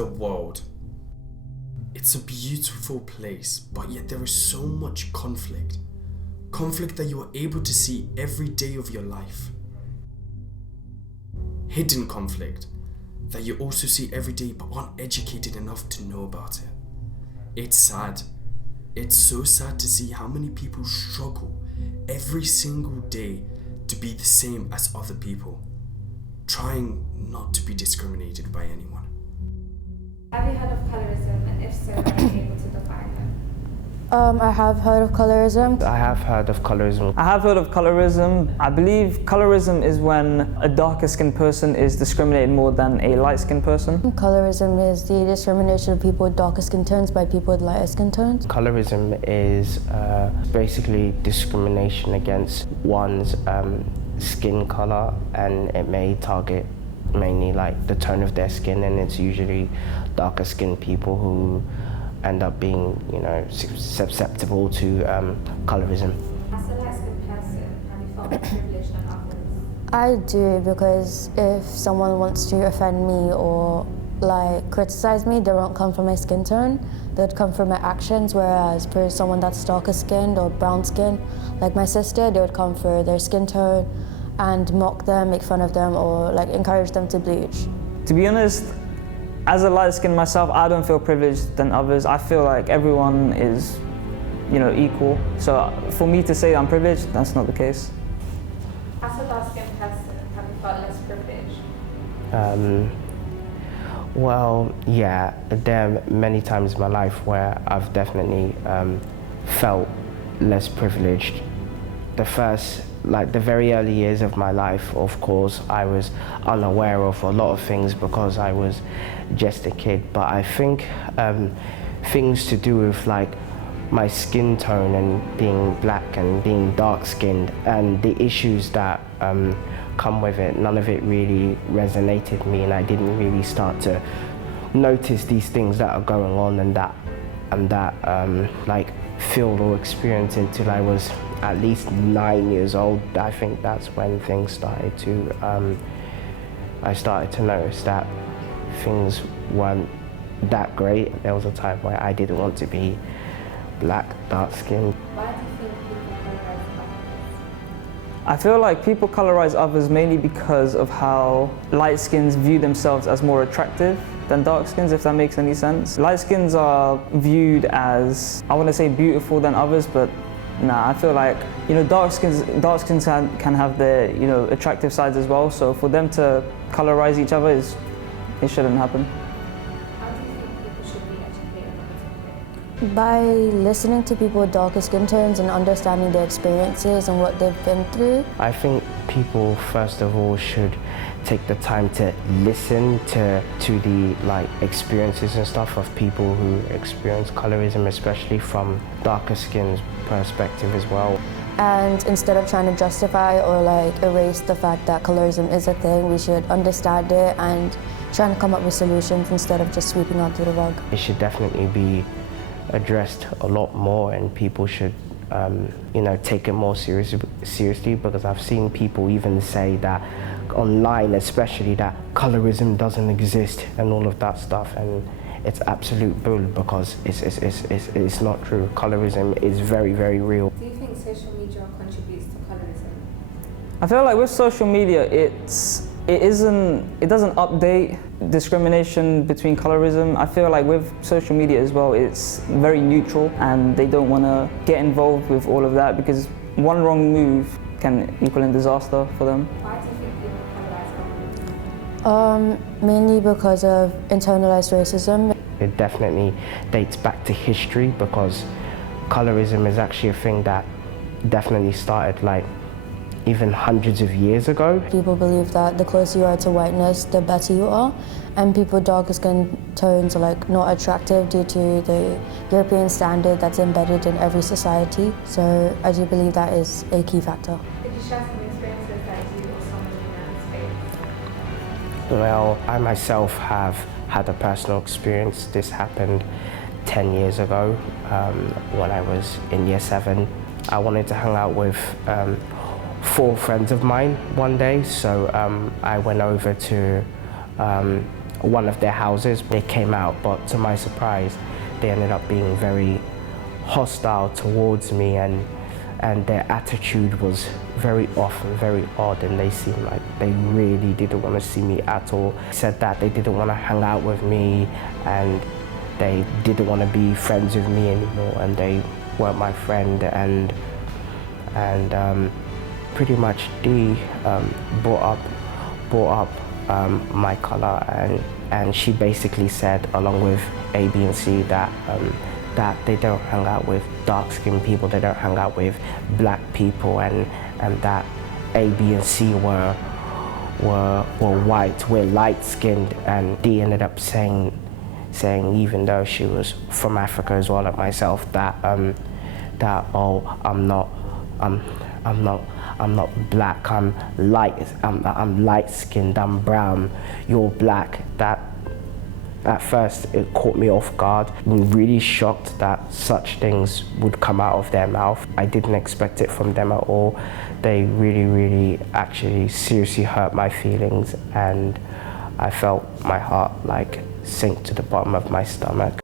the world. It's a beautiful place, but yet there is so much conflict. Conflict that you are able to see every day of your life. Hidden conflict that you also see every day but aren't educated enough to know about it. It's sad. It's so sad to see how many people struggle every single day to be the same as other people, trying not to be discriminated by anyone. Have you heard of colorism, and if so, are you able to define it? I have heard of colorism. I have heard of colorism. I have heard of colorism. I believe colorism is when a darker skinned person is discriminated more than a light skinned person. Colorism is the discrimination of people with darker skin tones by people with lighter skin tones. Colorism is basically discrimination against one's skin color, and it may target mainly like the tone of their skin, and it's usually darker skinned people who end up being, susceptible to colorism. As a light-skinned person, have you felt more privileged than others? I do, because if someone wants to offend me or criticize me, they won't come from my skin tone, they'd come from my actions, whereas for someone that's darker skinned or brown skinned, like my sister, they would come for their skin tone and mock them, make fun of them, or encourage them to bleach. To be honest, as a light skin myself, I don't feel privileged than others. I feel like everyone is, equal. So for me to say I'm privileged, that's not the case. As a dark-skinned person, have you felt less privileged? Well, yeah, there are many times in my life where I've definitely felt less privileged. The very early years of my life, of course, I was unaware of a lot of things because I was just a kid. But I think things to do with my skin tone and being black and being dark-skinned and the issues that come with it, none of it really resonated with me, and I didn't really start to notice these things that are going on and that feel or experience until I was at least 9 years old. I think that's when things started to, I started to notice that things weren't that great. There was a time where I didn't want to be black, dark-skinned. Why do you think people colorize others? I feel like people colorize others mainly because of how light skins view themselves as more attractive than dark skins, if that makes any sense. Light skins are viewed as, I want to say beautiful than others, but nah, I feel like, dark skins can have their, attractive sides as well. So for them to colorize each other, it shouldn't happen. How do you think people should be educated on the topic? By listening to people with darker skin tones and understanding their experiences and what they've been through. I think people, first of all, should take the time to listen to the experiences and stuff of people who experience colorism, especially from darker skin's perspective as well. And instead of trying to justify or erase the fact that colorism is a thing, we should understand it and try to come up with solutions instead of just sweeping under the rug. It should definitely be addressed a lot more, and people should take it more seriously, because I've seen people even say that online, especially, that colorism doesn't exist and all of that stuff, and it's absolute bull, because it's not true. Colorism is very, very real. Do you think social media contributes to colorism? I feel like with social media, it doesn't update discrimination between colorism. I feel like with social media as well, it's very neutral, and they don't want to get involved with all of that, because one wrong move can equal a disaster for them. Why do you think people colorize others? Mainly because of internalized racism. It definitely dates back to history, because colorism is actually a thing that definitely started even hundreds of years ago. People believe that the closer you are to whiteness, the better you are, and people with darker skin tones are not attractive due to the European standard that's embedded in every society. So I do believe that is a key factor. Could you share some experiences that you or someone you know has faced? Well, I myself have had a personal experience. This happened 10 years ago when I was in year 7. I wanted to hang out with 4 friends of mine one day, so I went over to one of their houses. They came out, but to my surprise, they ended up being very hostile towards me, and their attitude was very off and very odd, and they seemed like they really didn't want to see me at all. They said that they didn't want to hang out with me, and they didn't want to be friends with me anymore, and they weren't my friend, and pretty much they brought up my color, and she basically said, along with A, B, and C, that they don't hang out with dark-skinned people, they don't hang out with black people, and that A, B, and C were white, we're light-skinned. And D ended up saying, even though she was from Africa as well, like myself, that oh, I'm not black, I'm light-skinned, I'm brown, you're black. That at first it caught me off guard. I'm really shocked that such things would come out of their mouth. I didn't expect it from them at all. They really actually seriously hurt my feelings, and I felt my heart like sink to the bottom of my stomach.